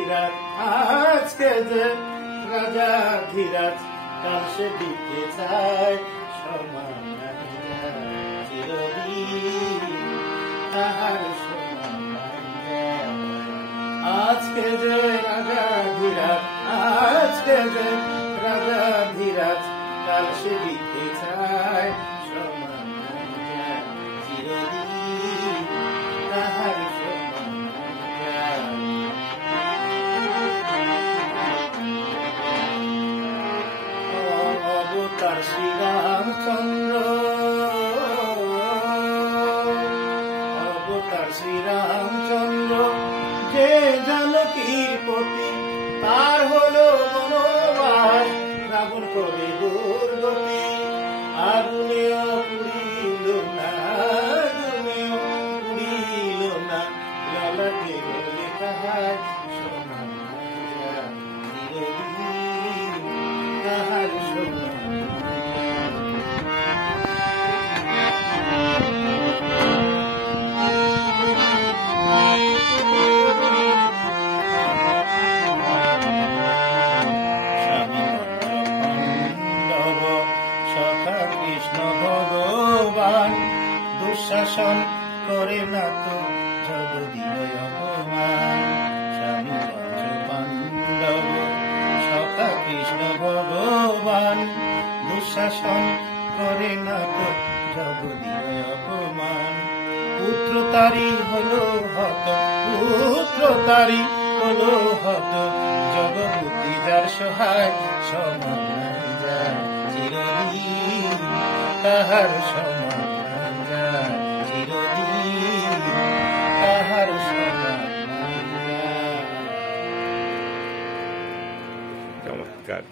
ধীরাজ আজকে যে রাজা ধীরাজ কাল সে দিতে চায় সমান চিরদিন তাহার সমান আজকে যে রাজা ধীরাজ আজকে যে রাজা ধীরাজ কাল সে দিতে চায় সমান চিরদিন তাহার সমান অবতার শ্রীরামচন্দ্র অবতার শ্রীরামচন্দ্র যে জানকীর পতি তার হলো বনবাস রাবণ করে দুর্গতি আগুনেও পুড়িল না আগুনেও পুড়িল না ললাটে বলে তাহার সমান চিরদিন তাহার সমান ভগবান দুঃশাসন করে না তো জগদীয় অপমান স্বামী পঞ্চপাণ্ডব সখা কৃষ্ণ ভগবান দুঃশাসন করে না তো জগদীয় অপমান পুত্র তারি হলো হত পুত্র তারি হলো হত জগবতী যার সহায় সমান চিরদিন তাহার সমান চিরদিন তাহার সমান চমৎকার।